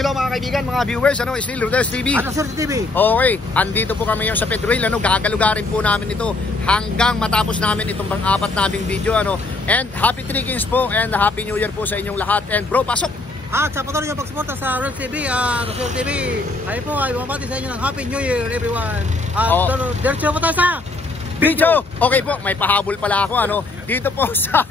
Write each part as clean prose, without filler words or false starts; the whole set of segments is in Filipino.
hello mga kaibigan, mga viewers, Still Rodel's TV. Rodel's TV. Okay, andito po kami ngayon sa Pedroil, gagalugarin po namin ito hanggang matapos namin itong pang-apat naming video, And happy Three Kings po and happy New Year po sa inyong lahat. And bro, pasok. At sa patuloy yung pagsuporta sa Rodel's TV, Rodel's TV, ay po ay bumabati sa inyo ng happy New Year everyone. Diretso po tayo sa video. Okay po, may pahabol pala ako, Dito po sa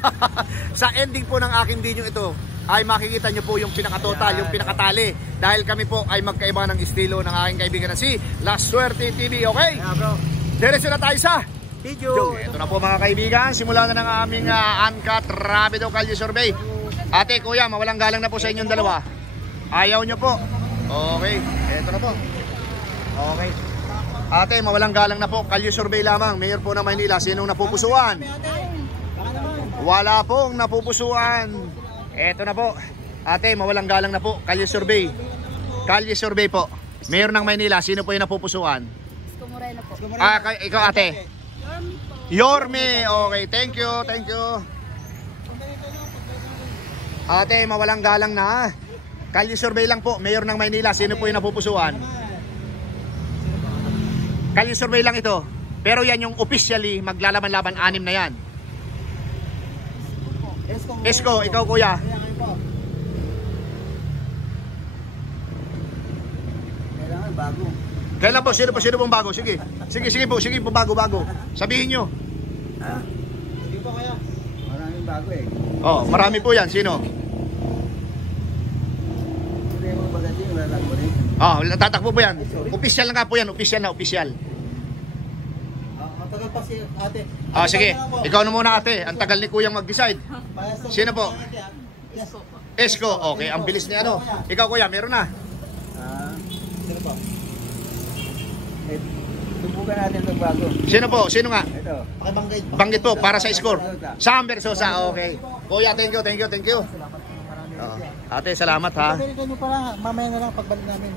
ending po ng aking video ito ay makikita nyo po yung pinakatotal, yung pinakatali. Dahil kami po ay magkaiba ng estilo ng aking kaibigan na si La Suerte TV, okay? Yeah, bro. Diretso na tayo sa video. Ito na po mga kaibigan, simulan na ng aming uncut rapido kalye survey. Ate, kuya, mawalang galang na po sa inyong dalawa. Ayaw nyo po. Okay, ito na po. Okay. Ate, mawalang galang na po, kalye survey lamang. Mayor po ng Maynila, sinong napupusuan? Wala pong napupusuan. Eto na po. Ate, mawalang galang na po. Kalye survey. Kalye survey po. Mayor ng Maynila, sino po yung napupusuan? Isko Moreno po. Ikaw ate. Yorme. Okay, thank you, thank you. Ate, mawalang galang na. Kalye survey lang po. Mayor ng Maynila, sino po yung napupusuan? Kalye survey lang ito. Pero yan yung officially maglalaban-laban, 6 na yan. Isko, ikaw kuya. Kailangan bago. Kailan po? Sino pong bago? Sige po, bago. Sabihin nyo. Sige po kaya. Maraming bago Oh, marami po yan. Sino? Tatakbo po yan. Official na nga po yan. Official na. Tagal pa si ate. Sige. Ikaw na muna ate. Ang tagal ni kuyang mag-decide. Sino po? Isko. Okay, ang bilis ni Ikaw kuya, meron na. Sino po? Tubukan natin itong bago. Sino po? Sino nga? Ito. Pakibanggit. Banggit po para sa score. Sam Versosa. Okay. Kuya, thank you. Ate, salamat ha. Pwede nyo pala, mamaya na lang pagbalik namin.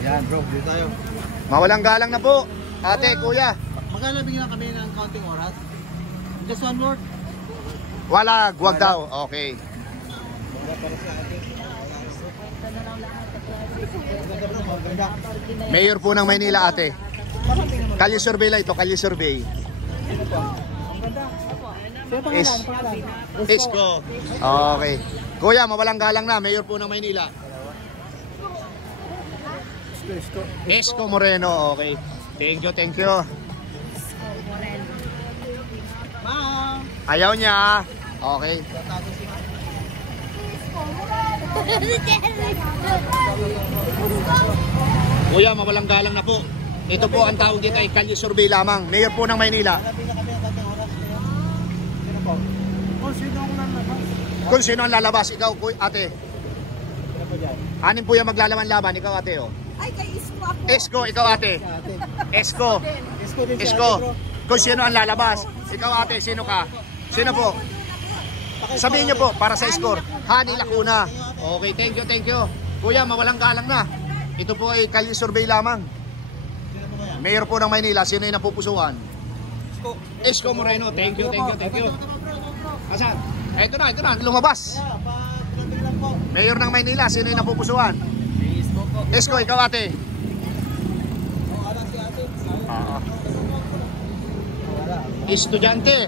Ayan bro, dito tayo. Mawalang galang na po. Ate, kuya. Maglalabing lang kami ng counting oras. Just one word. Wag daw. Okay. Mayor po ng Maynila ate. Kalye survey lang ito, kalye survey. Isko. Okay. Kuya, mawalang galang na. Mayor po ng Maynila. Isko Moreno. Okay. Thank you. Ayaw niya. Okay. Kuya, mawalang galang na po. Ito po ang tawag dito ay kalye survey lamang. Mayor po ng Maynila. Kung sino ang lalabas, ikaw ate. 6 po yung maglalaban-laban, ikaw ate Ay, kay Isko ako. Isko, ikaw ate. Isko. Kung sino ang lalabas, ikaw ate, sino ka? Sino po? Sabihin niyo po para sa score. Hani Lacuna. Okay, thank you. Kuya, mawalang galang na. Ito po ay kalye survey lamang. Mayor po ng Maynila, sino yung napupusuan? Isko Moreno. Thank you. Asan? Ito na, lumabas. Mayor ng Maynila, sino yung napupusuan? Isko, ikaw ate. Estudyante.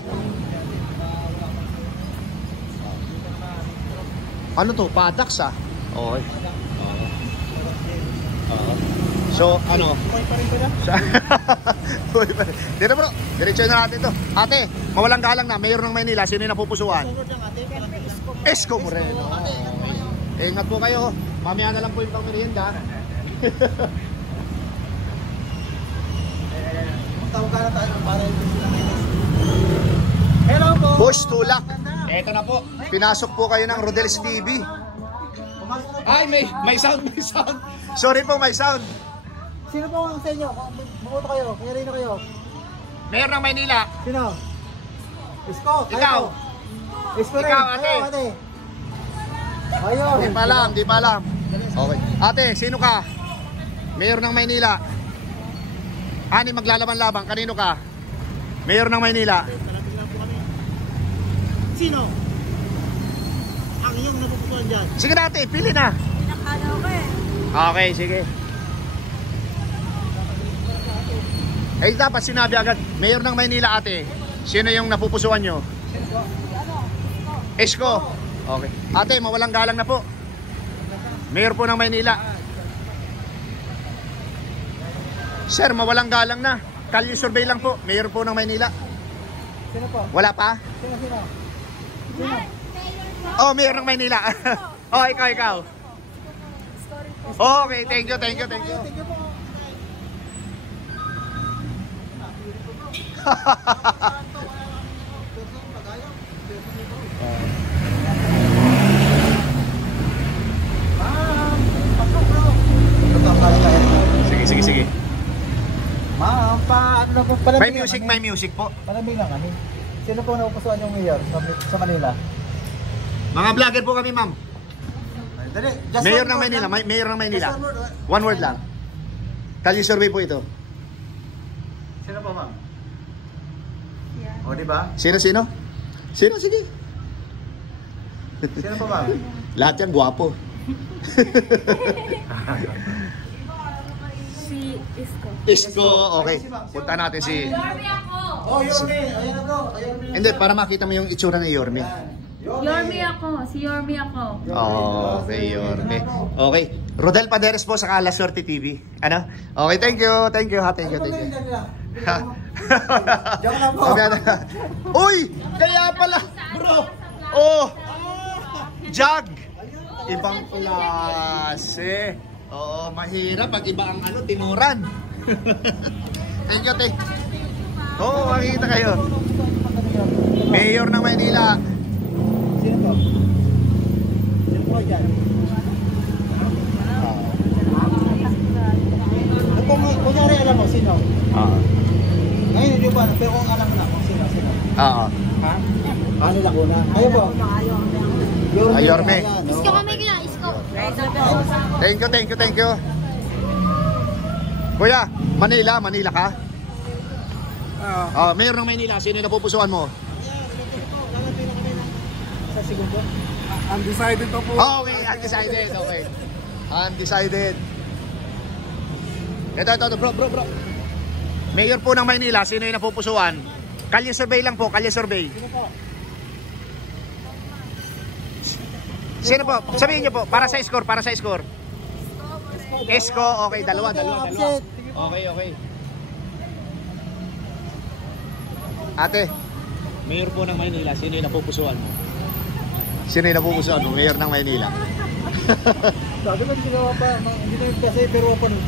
Ano to? Padax Okay. So, Dito bro, diretso na natin to. Ate, mawalang galang na. Mayor ng Maynila, sino yung napupusuan? Isko Moreno. Ingat po kayo. Mamaya na lang po yung pangmerienda. Hello po. Boss, tulak. Eto na po. Pinasok po kayo ng Rodel's TV. Ay, may sound. Sorry po, may sound. Sino po ang sa inyo? Bumoto kayo, kaya kayo. Mayor ng Maynila. Sino? Isko. Ikaw. Isko rin. Ikaw, ate. Ayun. Di pa alam. Okay. Ate, sino ka? Mayor ng Maynila. Maglalaban-laban. Kanino ka? Mayor ng Maynila. Sino? Ang yung napupusuan dyan? Sige na ate, pili na. Pinakalaw ko eh. Okay, sige. Eh, dapat sinabi agad, Mayor ng Maynila ate, sino yung napupusuan nyo? Isko. Okay. Ate, mawalang galang na po. Mayor po ng Maynila. Sir, mawalang galang na. Kalye survey lang po. Mayor po ng Maynila. Sino po? Wala pa? Sino? Oh, Mayor ng Maynila. Oh, ikaw. Okay, thank you. Thank you po. Sige. Ma'am, ano na po? May music po. Palambing lang kami. Sino po napupusuan yung mayor sa Manila? Mga vlogger po kami, ma'am. Dali, Mayor ng Maynila, Mayor ng Maynila. One word lang. Kalye survey po ito. Sino po, ma'am? O, di ba? Sino? Sige. Sino po, ma'am? Lahat yan gwapo. Si Isko. Isko, okay. Punta natin si... Oh, Yorme. Ayan na bro. Hindi, para makita mo yung itsura ni Yorme. Yorme ako. Si Yorme ako. Okay, Yorme. Okay. Rodel Paderes po sa La Suerte TV. Ano? Okay, thank you. Thank you. Ha? Diyan lang po. Okay. Uy! Kaya pala, bro! Oh! Jag! Ibang klase. Oo, mahirap pag iba ang tinuran. Thank you. Oo, makikita kayo. Mayor ng Maynila. Sino po? Sino po dyan? Kunyari alam mo, sino? Ngayon hindi pa, pero kung alam mo na kung sino. Oo. Ha? Paano lang una? Ayaw po. Yorme. Isko kami gila. Isko. Thank you. Kuya, Manila ka? Mayor ng Maynila, sino yung napupusuan mo? Sa segundo? Undecided pa po. Okay, undecided. Okay. Undecided. Ito, bro. Mayor po ng Maynila, sino yung napupusuan? Kalye survey lang po, kalye survey. Sino po? Sabihin niyo po, para sa score. Isko, okay, dalawa. Okay. Ate, Mayor po ng Maynila, sino yung napupusuan mo? Sino yung napupusuan mo? Mayor ng Maynila. Sabi ko, hindi pa. Hindi na yung kasi, pero pa nun.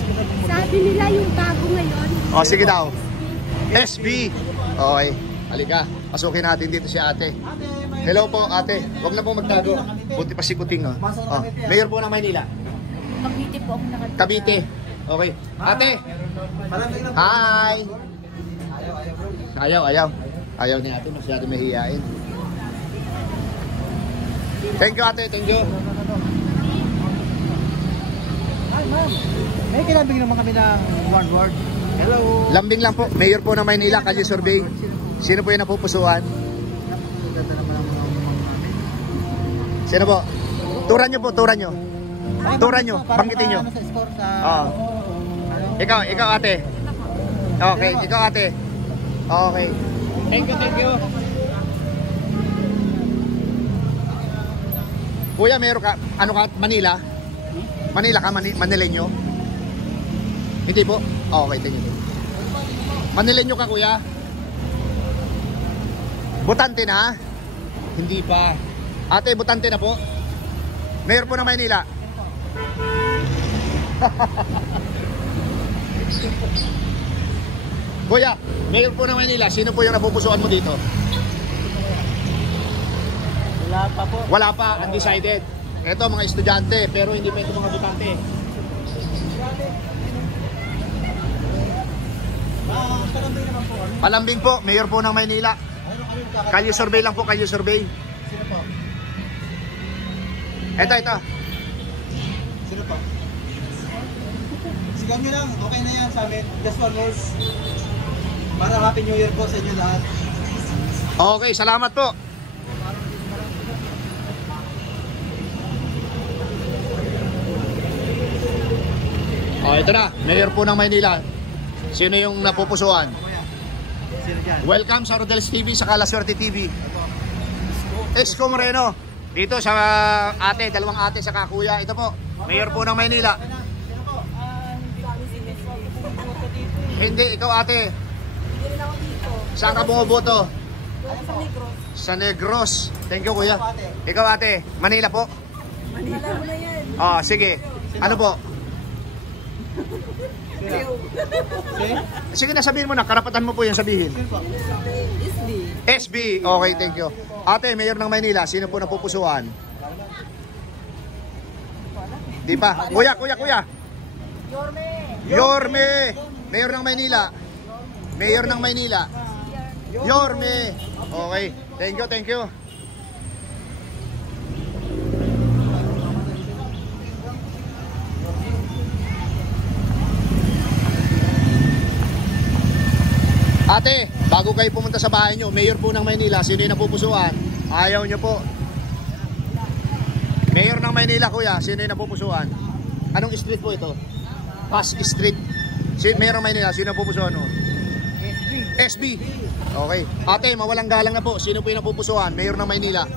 Sabi nila yung bago ngayon. O, sige daw. SB. Okay, halika. Pasukin natin dito si ate. Hello po, ate. Huwag na po magtago. Buti pa si Kuting. Mayor po ng Maynila. Cavite po ako nakatira. Cavite. Okay. Ate. Hi. Ayaw ni ate. Masyado mahihiyain. Thank you, ate. Thank you. Hi, ma'am. May kinabing naman kami ng one word. Hello. Lambing lang po. Mayor po ng Maynila. Kalye survey. Sino po yung napupusuan? Sino po? Turan nyo. Banggitin nyo. Ikaw ate. Okay, ikaw ate. Okay. Thank you. Kuya, meron ka, Manila? Manila ka, Manileño? Hindi po? Okay, thank you. Manileño ka, kuya? Butante na? Hindi pa. Ate, butante na po? Mayor po ng Maynila? Kuya, Mayor po ng Maynila, sino po yung napupusuan mo dito? Wala pa po. Wala pa, undecided. Ito mga estudyante, pero hindi pa ito mga butante. Palambing naman po. Palambing po, Mayor po ng Maynila. Kalye survey lang po, kalye survey. Sino po? Ito. Sino po? Sigaw nyo lang, okay na yan sa amin. Just one word. Para Happy New Year po sa inyo lahat. Okay, salamat po. Oh, ito na. Mayor po ng Maynila. Sino yung napupusuan? Sino dyan? Welcome sa Rodel's TV sa La Suerte TV. Isko Moreno. Dito sa ate, dalawang ate sa kakuya. Ito po, Mayor po ng Maynila. Hindi, ikaw ate. Saan ka bumuboto? Sa Negros. Thank you kuya. Ikaw ate, Manila po? Manila mo na yan. Oh, sige. Ano po? Sige na, sabihin mo na. Karapatan mo po yung sabihin. SB. Okay, thank you. Ate, Mayor ng Maynila, sino po napupusuan? Di pa? Kuya. Yorme. Mayor ng Maynila. Mayor ng Maynila. Yorme. Okay. Thank you. Ate, bago kayo pumunta sa bahay nyo, Mayor po ng Maynila, sino yung napupusuan? Ayaw nyo po. Mayor ng Maynila, kuya, sino yung napupusuan? Anong street po ito? Pass Street. Mayor ng Maynila, sino yung napupusuan? SB. Okay. Ate, mawalang galang na po. Sino po yung napupusuan? Mayor ng Maynila.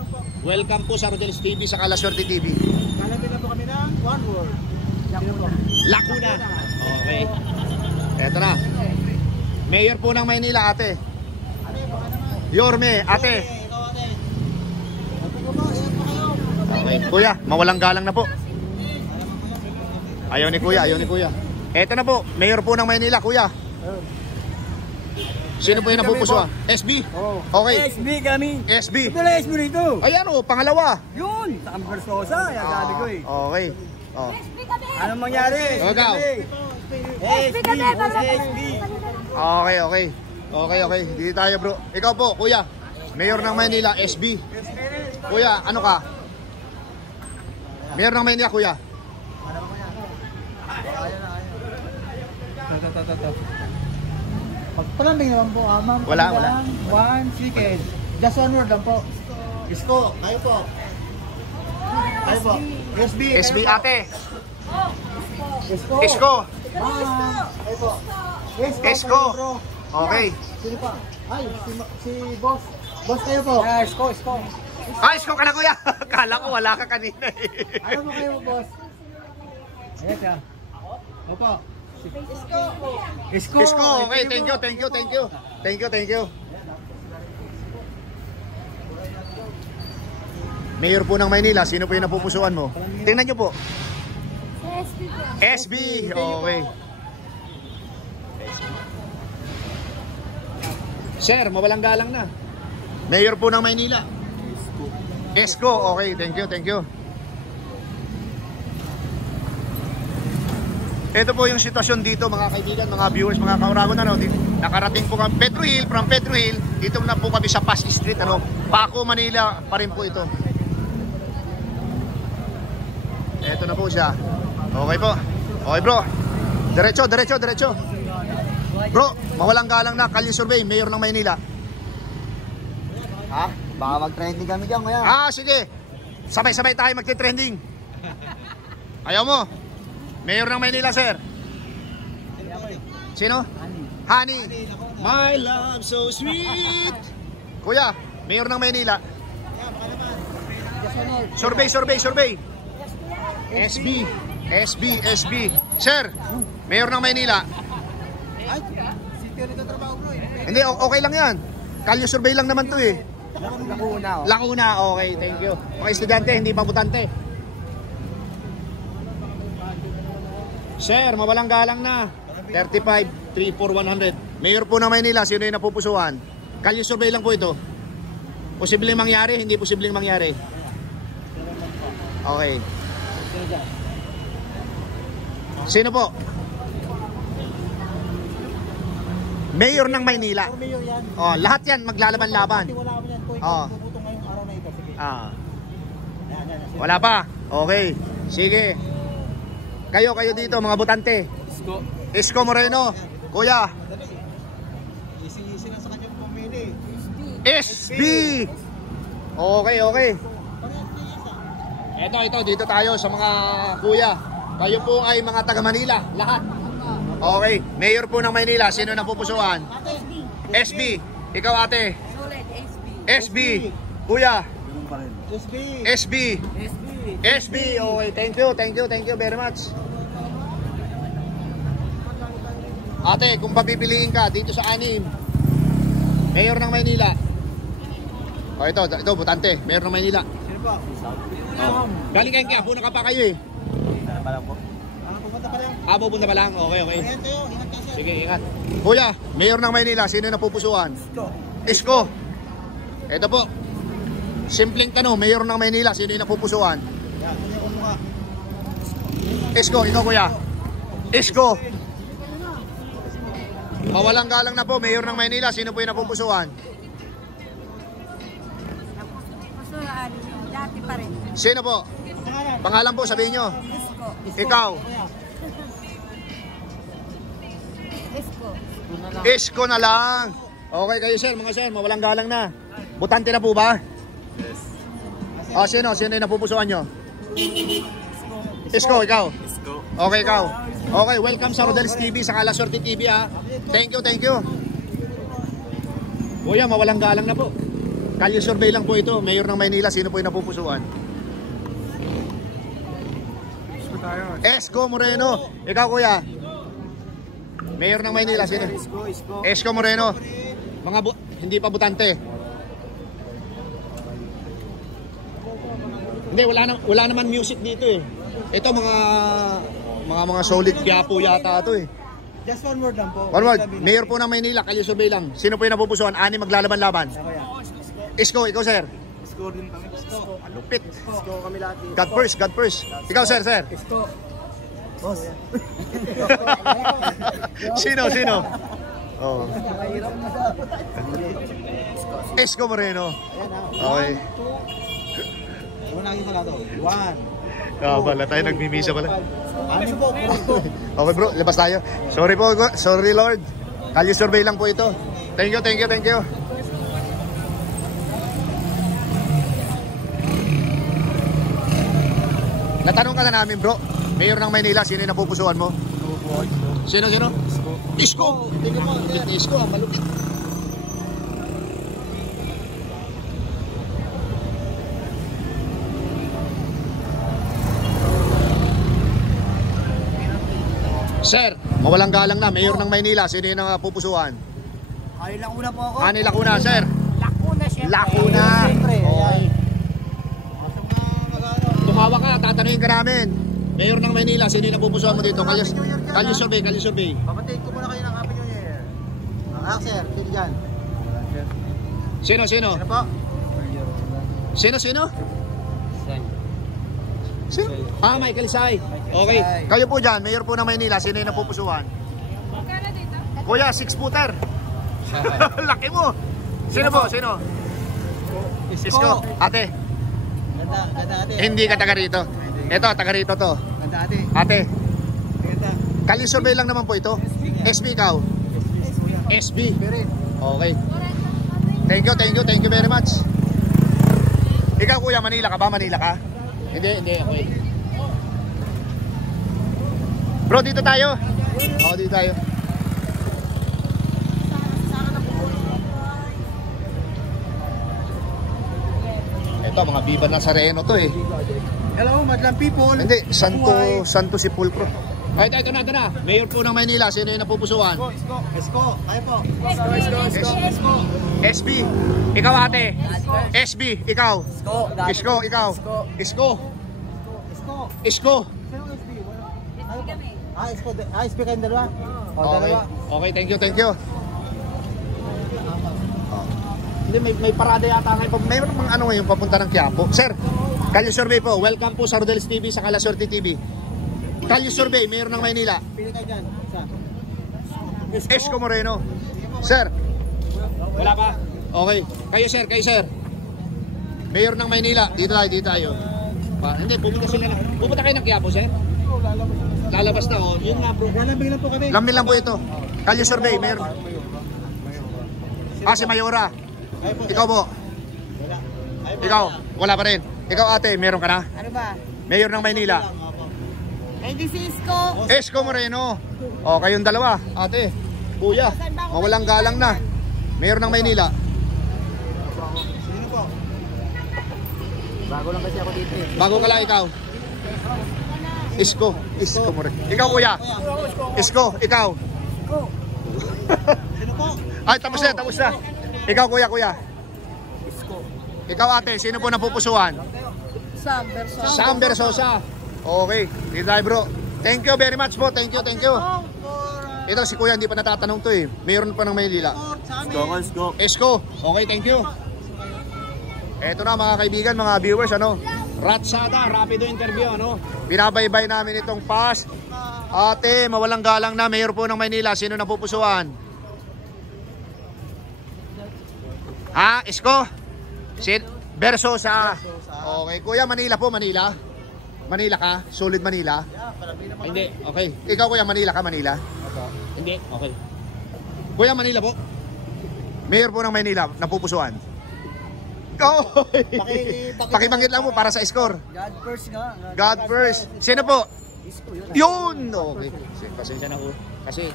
Welcome po sa Rodel's TV sa La Suerte TV. Malapit na po kami ng One World. Lacuna. Okay. Eto na. Mayor po ng Maynila, ate. Yorme, ate. Okay, kuya, mawalang galang na po. Ayaw ni kuya. Eto na po, Mayor po ng Maynila, kuya. Sino po yung napupusuan? SB? Okay. SB kami. SB. Ito na SB rito. Ayan o, pangalawa. Yun, sa Ambersosa. Yan sabi ko eh. Okay. Oh. Anong mangyari? Ikaw. SB. Okay. Dito tayo bro. Ikaw po, kuya. Mayor ng Maynila, SB. Kuya, ano ka? Mayor ng Maynila, kuya. Pagpalambing naman po, ma'am. Wala. One chicken. Just one word lang po. Isko, kayo po. SB. SB, ate. Isko. Isko. Kayo po. Isko. Okay. Sino pa? Ay, si boss. Boss kayo po. Isko. Isko ka na, kuya. Kala ko wala ka kanina eh. Ano mo kayo, boss? Ayan siya. Opo. Isko. Okay, thank you. Mayor po ng Maynila, sino po yung napupusuan mo? Tingnan nyo po. SB. Okay. Sir, mawalang galang na. Mayor po ng Maynila. Isko. Okay, thank you. Ito po yung sitwasyon dito mga kaibigan, mga viewers, mga kauragon. Nakarating po kami from Petro Hill. Dito na po kami sa Pass Street. Paco, Manila pa rin po ito. Ito na po siya. Okay po. Okay bro. Diretso. Bro, mawalang galang na. Kalye Survey, Mayor ng Maynila. Ha? Baka mag-trending kami dyan, kuya. Sige. Sabay-sabay tayo magti-trending. Ayaw mo? Mayor ng Maynila, sir. Sino? Honey. My love so sweet. Kuya, Mayor ng Maynila. Survey. SB. Sir, Mayor ng Maynila. Hindi, okay lang yan. Kalye survey lang naman to eh. Lacuna, okay, thank you. Mga estudyante, hindi pabutante. Sir, mawalang galang na. 35, 34, 100. Mayor po ng Maynila, sino yung napupusuan? Kalye survey lang po ito. Posibleng mangyari, hindi posibleng mangyari. Okay. Sino po? Mayor ng Maynila. Oh, lahat yan maglalaban-laban. Oh. Wala pa. Okay. Sige. Kayo dito mga botante. Isko Moreno. Kuya. Easy lang sa kanyang pumili. SB. Okay. Ito dito tayo sa mga kuya. Kayo po ay mga taga Manila, lahat. Okay, Mayor po ng Maynila, sino napupusuan? SB. Ikaw ate? Solid, SB. SB. Kuya? SB. SB. SB. Okay, thank you very much. Ate, kung papipiliin ka dito sa anim, Mayor ng Maynila. O ito, butante, Mayor ng Maynila. Sino po? Oh. Galing kayong Quiapo, naka pa kayo eh. Pupunta pa lang. Pupunta pa lang? Okay. Ingat kayo, ingat kayo, sir. Sige, ingat. Kuya, Mayor ng Maynila, sino napupusuan? Isko. Ito po. Simpleng tanong, Mayor ng Maynila, sino yung napupusuan? Yan, ano yung mukha? Isko, ikaw kuya. Isko. Mawalang galang na po, Mayor ng Maynila, sino po yung napupusuan? Pusulaan nyo, dati pa rin. Sino po? Pangalan po, sabihin nyo. Isko. Ikaw. Isko. Isko na lang. Okay kayo sir, mga sir, mawalang galang na. Butante na po ba? Yes. Sino yung napupusuan nyo? Isko, ikaw. Okay, ikaw. Okay, welcome sa Rodel's TV, sa Kalaswerte TV ha. Thank you. Kuya, mawalang galang na po. Kalye survey lang po ito. Mayor ng Maynila, sino po yung napupusuan? Isko Moreno. Ikaw kuya. Mayor ng Maynila, sino? Isko Moreno. Hindi pa butante. Hindi, wala naman music dito eh. Ito mga solid Quiapo yata ito eh. Just one word lang po. One word. Mayor po ng Maynila, kalye survey lang. Sino po yung napupusuan? Ani maglalaban-laban. Isko, ikaw sir. Isko din kami. Isko. Lupit. Isko kami lahat. God first. Ikaw sir. Isko. Boss. Sino? Oh. Isko Moreno. Okay. Una kita lang to. One. Pala tayo, nagmimisa pala. Amin po. Okay bro, labas tayo. Sorry Lord. Kalye survey lang po ito. Thank you. Natanong ka na namin bro. Mayor ng Maynila, sino yung napupusuan mo? Sino? Isko. Malupit ni Isko, malupit. Sir, mawalang galang na, Mayor ng Maynila, sino yung napupusuan? Lacuna po ako. Lacuna, sir. Lacuna siya. Lacuna. Siyempre. Okay. Tumawa ka, tatanungin ka namin. Mayor ng Maynila, sino yung napupusuan mo dito? Kalye survey. Papatiin ko muna kayo ng Happy New Year. Sir, sino dyan? Sino? Sino po? Sino? Michael Isay. Okay. Kayo po dyan, Mayor po ng Maynila, sino yung napupusuan? Magkano dito? Kuya, 6-footer. Laki mo. Sino po? Isko. Ate. Ganda ate. Hindi ka taga rito. Ito, taga rito to. Ganda ate. Ate. Ganda. Kalye survey lang naman po ito. SB ikaw. SB. Okay. Thank you very much. Ikaw kuya, Manila ka ba? Manila ka? Hindi. Okay. Bro, dito tayo. Dito tayo. Ito, mga Viva Nazareno to eh. Hello, madlang people. Hindi, Santo si Pulcro. Ito na. Mayor po ng Maynila, sino yung napupusuan? Isko. Kayo po. Isko. SB. Ikaw ate. SB. Ikaw. Isko. Ikaw. Isko. Sino SB? kami. Isko. SB kayong dalawa? Okay, thank you. Hindi, may parada yata ngayon. Mayroon mga ano ngayon papunta ng Quiapo. Sir, kalye survey po. Welcome po sa Rodel's TV, sa Kalaswerte TV. Kalye survey, Mayor ng Maynila. Pili kayo dyan. Isko Moreno. Sir. Wala pa? Okay. Kayo sir. Mayor ng Maynila. Dito tayo. Hindi, pupunta kayo ng Quiapo, sir? Lalabas na, oh. Yun nga, bro. Lalambing lang po kami. Lambing lang po ito. Kalye survey, Mayor. Si Mayora. Ikaw po. Ikaw, wala pa rin. Ikaw ate, meron ka na? Ano ba? Mayor ng Maynila. Ay, di si Isko. Isko Moreno. O, kayong dalawa, ate, kuya, mawalang galang na. Mayor ng Maynila. Sino po? Bago lang kasi ako dito eh. Bago ka lang ikaw. Isko Moreno. Ikaw kuya. Isko, ikaw. Sino po? Ay, tapos na. Ikaw kuya. Ikaw ate, sino po napupusuan? Sam Versosa. Okay, dito tayo bro. Thank you very much po. Thank you. Ito si kuya, hindi pa natatanong to eh. Mayroon pa ng Maynila. Isko. Okay, thank you. Eto na mga kaibigan, mga viewers, ano? Ratsada, rapido interview, ano? Binabaybay namin itong pass. Ate, mawalang galang na, mayor po ng Maynila. Sino napupusuan? Ha? Isko? Versosa. Okay, kuya, Manila po, Manila. Manila ka? Solid Manila? Hindi, okay. Ikaw kuya, Manila ka, Manila? Hindi, okay. Kuya, Manila po. Mayor po ng Maynila, napupusuan. Oh! Pakibanggit lang po para sa score. God first nga. God first. Sino po? Yun! Okay. Pasensya na po. Kasi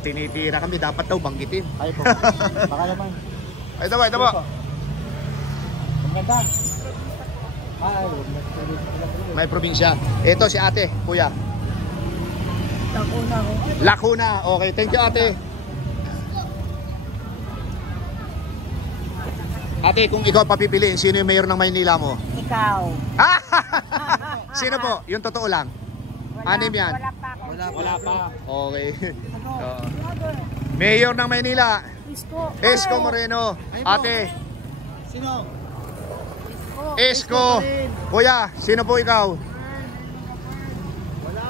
tinitira kami, dapat daw banggitin. Ay po. Baka naman. Ito po. Maganda. Ay, May probinsya. Ito si ate, kuya. Lacuna. Okay, thank you ate. Ate, kung ikaw papipiliin, sino yung mayor ng Maynila mo? Ikaw. Sino po? Yung totoo lang. Anim yan. Wala pa ako. Wala pa. Okay. Oo. Mayor ng Maynila, Isko Moreno. Ate, sino? Isko. Kuya, sino po ikaw? Wala.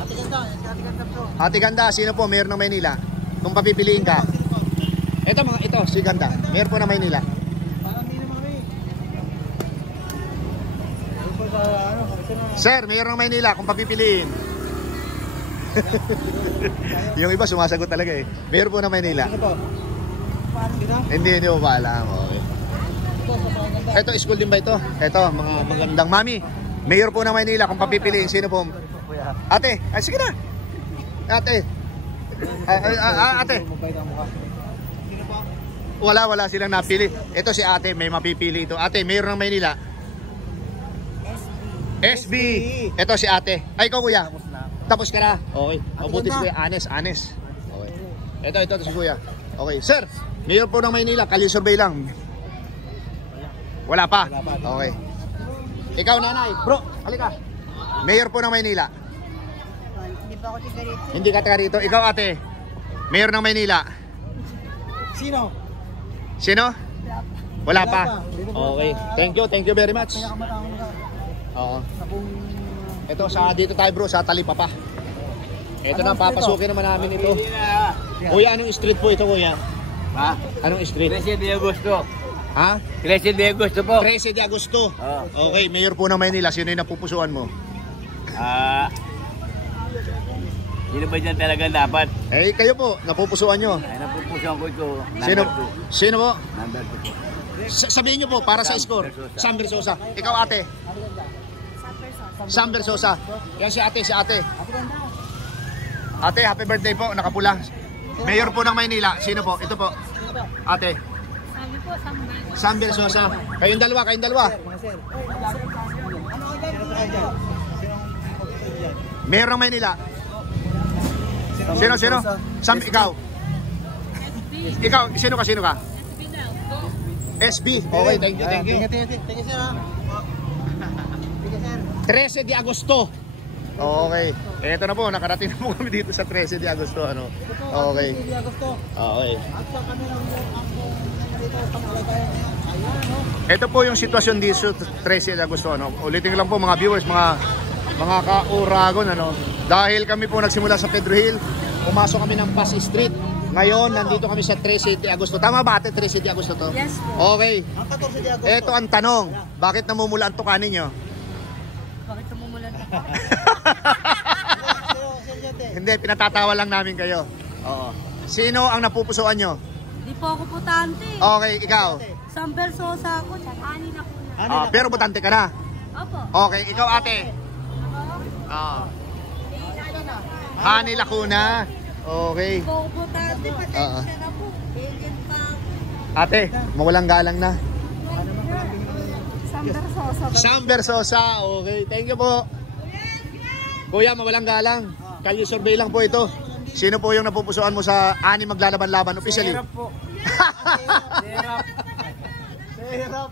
Ate Ganda. Ate Ganda po. Ate Ganda, sino po mayor ng Maynila? Kung papipiliin ka. Ito si Ganda. Mayor po ng Maynila. Parang hindi naman kami. Ano po sa ano? Sir, mayor ng Maynila, kung papipiliin. Yung iba sumasagot talaga eh. Mayor po ng Maynila. Ano po? Hindi mo pa alam. Okay. Ito, school din ba ito? Ito, mga magandang mami. Mayor po ng Maynila, kung papipiliin, sino po? Ate, ay sige na. Ate. Ate. Wala silang napili. Ito si ate, may mapipili ito. Ate, mayor ng Maynila. SB. Ito si ate. Ay, ikaw kuya. Tapos ka na. Okay. Mabuti si kuya. Anes. Okay. Ito si kuya. Okay. Sir, mayor po ng Maynila. Kali survey lang. Wala pa. Okay. Ikaw nanay. Bro, halika. Mayor po ng Maynila. Hindi pa ako tiga rito. Hindi ka taga rito. Ikaw ate. Mayor ng Maynila. Sino? Sino? Wala pa. Okay. Thank you very much. Oo. Ito dito tayo bro, sa Talipapa. Ito na, papasukin naman namin ito. Kuya, anong street po ito kuya? Ha? Anong street? 13 de Agosto. Ha? 13 de Agosto po. 13 de Agosto. Oo. Okay, mayor po ng Maynila. Sino yung napupusuan mo? Sino ba dyan talaga dapat? Eh, kayo po, napupusuan nyo. Ay, napupusuan ko ito. Sino po? Number 2. Sabihin nyo po, para sa score. Sam Versosa. Ikaw ate. Sam Versosa. Yan si ate. Ate, happy birthday po. Nakapula. Mayor po ng Maynila. Sino po? Ito po. Ate. Sabi po, Sam Versosa. Kayong dalawa. Mayor ng Maynila. Sino? Sam, ikaw. Ikaw, sino ka? SB. Okay, thank you. Thank you, sir. 13 de Agosto. Okay. Eto na po, nakarating na po kami dito sa 13 de Agosto. Ano? Okay. Okay. Ito po yung sitwasyon dito 13 de Agosto. Ano? Ulitin lang po mga viewers, mga ka-Uragon. Ano? Dahil kami po nagsimula sa Pedro Hill, pumasok kami ng Pasig Street. Ngayon, nandito kami sa 13 de Agosto. Tama ba ate, 13 de Agosto to? Yes po. Okay. Ang 14 de Agosto. Ito ang tanong. Bakit namumula ang tukanin nyo? Bakit tumumulan ka? Hindi, pinatatawa lang namin kayo. Oo. Sino ang napupusuan nyo? Hindi po ako putante. Okay, ikaw. Sam Versosa ako. Ani na po na. Pero butante ka na. Opo. Okay, ikaw ate. Ako? Hani Lacuna. Okay. Po po tante, pasensya na po. Agent pa ako. Ate, mawalang galang na. Samber Sosa. Sam Versosa. Okay, thank you po. Kuya, mawalang galang. Kalye survey lang po ito. Sino po yung napupusuan mo sa ani maglalaban-laban officially? Serap po. Serap.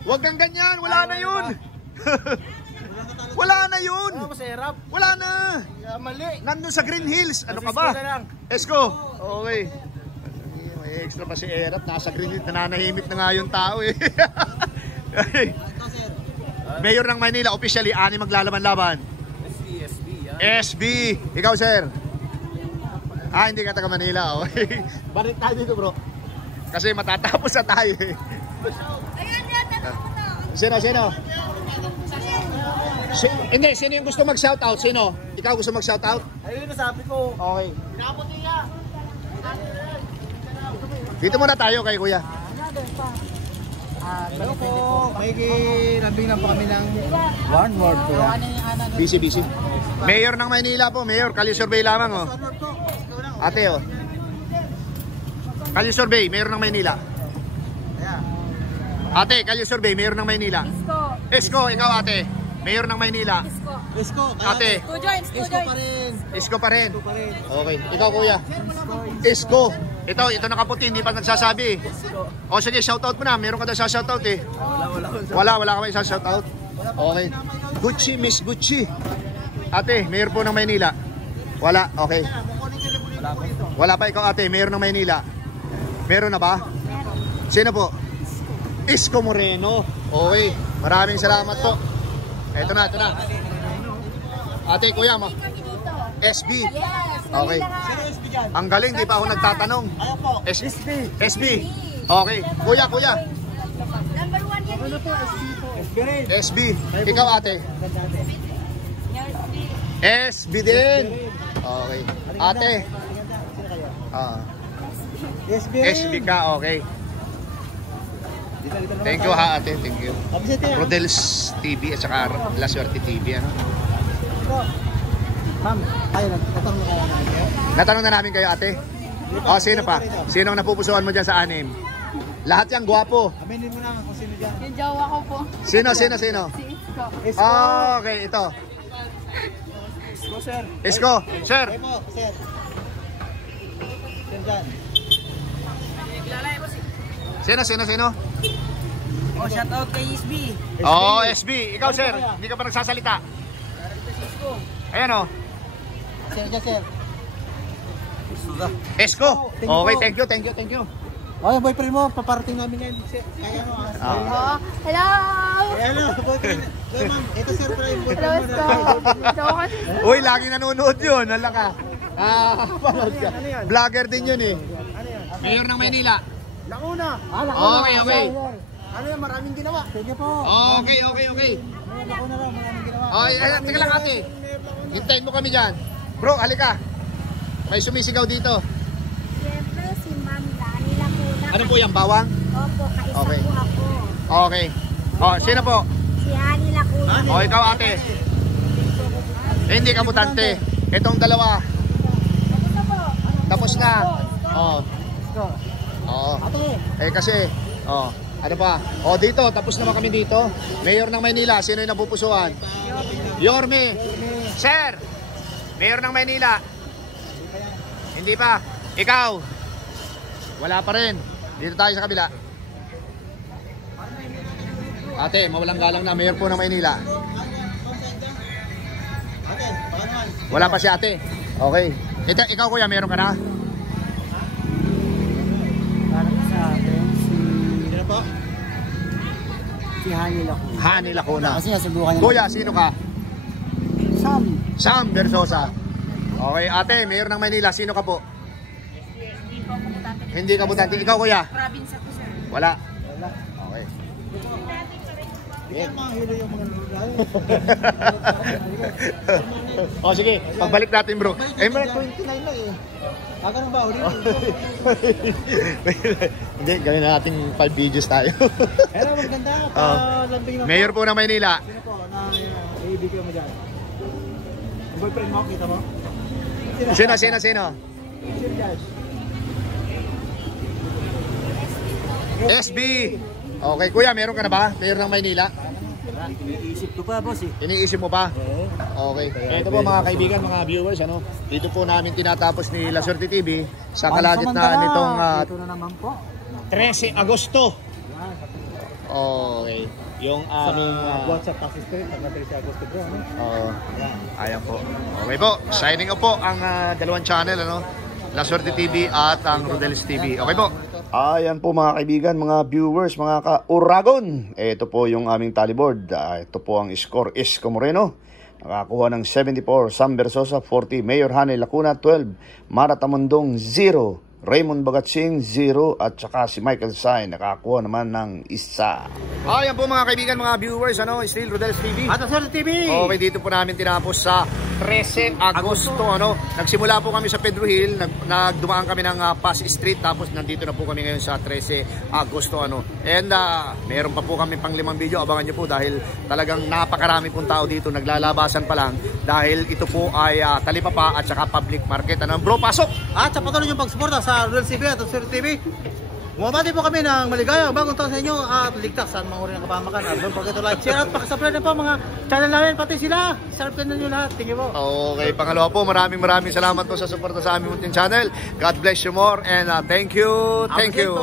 Huwag kang ganyan, wala na yun. Wala na yun. Serap. Wala na. Mali. Nandun sa Green Hills. Ano ka ba? Esko. Okay. May extra pa si Erap. Nasa Green Hills. Nananahimik na nga yung tao eh. Mayor ng Maynila, officially, ani maglalaban-laban. SB. Ikaw, sir? Ah, hindi ka taga Manila. Okay. Balik tayo dito, bro. Kasi matatapos na tayo eh. Sino? Hindi, sino yung gusto mag-shoutout? Sino? Ikaw gusto mag-shoutout? Ayun na sabi ko. Okay. Dito muna tayo kay kuya. Hello po. Lambing lang po kami ng one word po yan. Busy. Mayor ng Maynila po. Mayor, kalye survey lamang oh. Ate oh. Kalye survey, Mayor ng Maynila. Ate, kalye survey, Mayor ng Maynila. Esko, ikaw ate. Mayor ng Maynila. Isko. Ate. Isko pa rin. Isko pa rin. Okay. Ikaw kuya. Isko. Ito nakaputi, hindi pa nagsasabi. O sige, shoutout mo na. Meron ka daw sa shoutout eh. Wala ka ba sa shoutout? Okay. Gucci, Miss Gucci. Ate, Mayor po ng Maynila. Wala, okay. Wala pa ikaw ate, Mayor ng Maynila. Meron na ba? Sino po? Isko Moreno. Okay. Maraming salamat po. Ito na. Ate, kuya mo. SB. Okay. Ang galing, di pa ako nagtatanong. SB. Okay. Kuya. Number 1 yan. SB. Ikaw ate. SB din. Okay. Ate. SB ka, okay. Thank you ha ate, thank you. Rodel's TV at saka La Suerte TV, ano? Ma'am, tayo na. Tatanong na kaya natin. Natanong na namin kayo ate. O, sino pa? Sino ang napupusuan mo dyan sa anim? Lahat yan gwapo. Aminin mo na kung sino dyan. Yung jowa ko po. Sino? Si Isko. Isko. Oh, okay, ito. Isko, sir. Isko, sir. Ay po, sir. Sir dyan. Sino? Oh, shout out kay SB. Oh, SB. Ikaw, sir. Hindi ka pa nagsasalita. Ayan o. Sir dyan, sir. Esko. Okay, thank you. Oh, yung boyfriend mo, paparating namin ngayon. Kaya mo, Oh, hello! Hello, boyfriend. Ma'am, ito sir pala yung Hello, boyfriend mo na. Uy, lagi nanonood yun. Hala ka. Panood ka. Vlogger din yun eh. Mayor ng Maynila. Lacuna. Okay. Ano yan, maraming ginawa. Sige po. Okay. Lacuna lang, maraming ginawa. Teka lang ate. Hintayin mo kami dyan. Bro, halika. May sumisigaw dito. Siyempre, si Ma'am Dani Lacuna. Ano po yan, bawang? Opo, kaisa Okay. po ako. Okay. Sino po? Si Hani Lacuna. Ikaw ate. Hindi ka mutante. Itong dalawa. Tapos na. Isko. Ate. Kasi, ano pa? Dito, tapos naman kami dito. Mayor ng Maynila, sino yung napupusuan? Yorme. Sir, Mayor ng Maynila. Hindi pa. Ikaw. Wala pa rin. Dito tayo sa kabila. Ate, mawalang galang na. Mayor po ng Maynila. Wala pa si ate. Okay. Ikaw kuya, meron ka na? Parang sa akin, sino po? Si Hani Lacuna. Hani Lacuna. Kasi nasubukan niya. Kuya, sino ka? Sam Versosa. Okay, ate, Mayor ng Maynila, sino ka po? Hindi ka butante. Ikaw kuya? Province ako, sir. Wala. Okay. Yan mga hilo yung mga lulay. Sige, pagbalik natin bro. May 29 lang eh. Ganun ba ulit? Hindi, gawin na natin 5 videos tayo. Pero maganda lambing na Mayor po ng Maynila. Sino po na ibigay mo dyan? boyfriend mo, kita mo? Sino? SB. Okay, kuya, meron ka na ba? Mayor ng Maynila? Iniisip ko pa, boss eh. Iniisip mo pa? Okay. Ito po mga kaibigan, mga viewers, ano? Dito po namin tinatapos ni La Suerte TV sa kalagitnaan nitong Ito na naman po. 13 Agosto. Okay. Yung aming WhatsApp Taxi Street, sa 13 Agosto bro. ayan po. Okay po. Signing up po ang dalawang channel, ano? La Suerte TV at ang Rodel's TV. Okay po. Ayan po mga kaibigan, mga viewers, mga ka-Uragon. Ito po yung aming tallyboard. Ito po ang score. Isko Moreno nakakuha ng 74, Sam Bersosa 40, Mayor Hanel Lacuna 12, Mara Tamundong 0, Raymond Bagatsing 0, at saka si Michael Sain nakakuha naman ng 1. Ayan po mga kaibigan, mga viewers, ano, still Rodel's TV. At Suerte TV. Okay, dito po namin tinapos sa 13 Agosto, ano. Nagsimula po kami sa Pedro Hill, nagdumaan kami ng Pass Street, tapos nandito na po kami ngayon sa 13 Agosto, ano. And meron pa po kami pang 5 video, abangan nyo po dahil talagang napakarami pong tao dito, naglalabasan pa lang dahil ito po ay talipapa at saka public market. Ano, bro, pasok! At sa patuloy yung pagsuporta sa Rodel's TV at Suerte TV. Bumabati po kami ng maligayang bagong taon sa inyo at ligtas saan mga uri ng kapamakan. At don't forget to like, share at pakisubscribe na po mga channel namin, pati sila. Subscribe na nyo lahat. Thank you po. Okay, pangalawa po, maraming salamat po sa suporta sa aming munting channel. God bless you more and thank you. Thank you.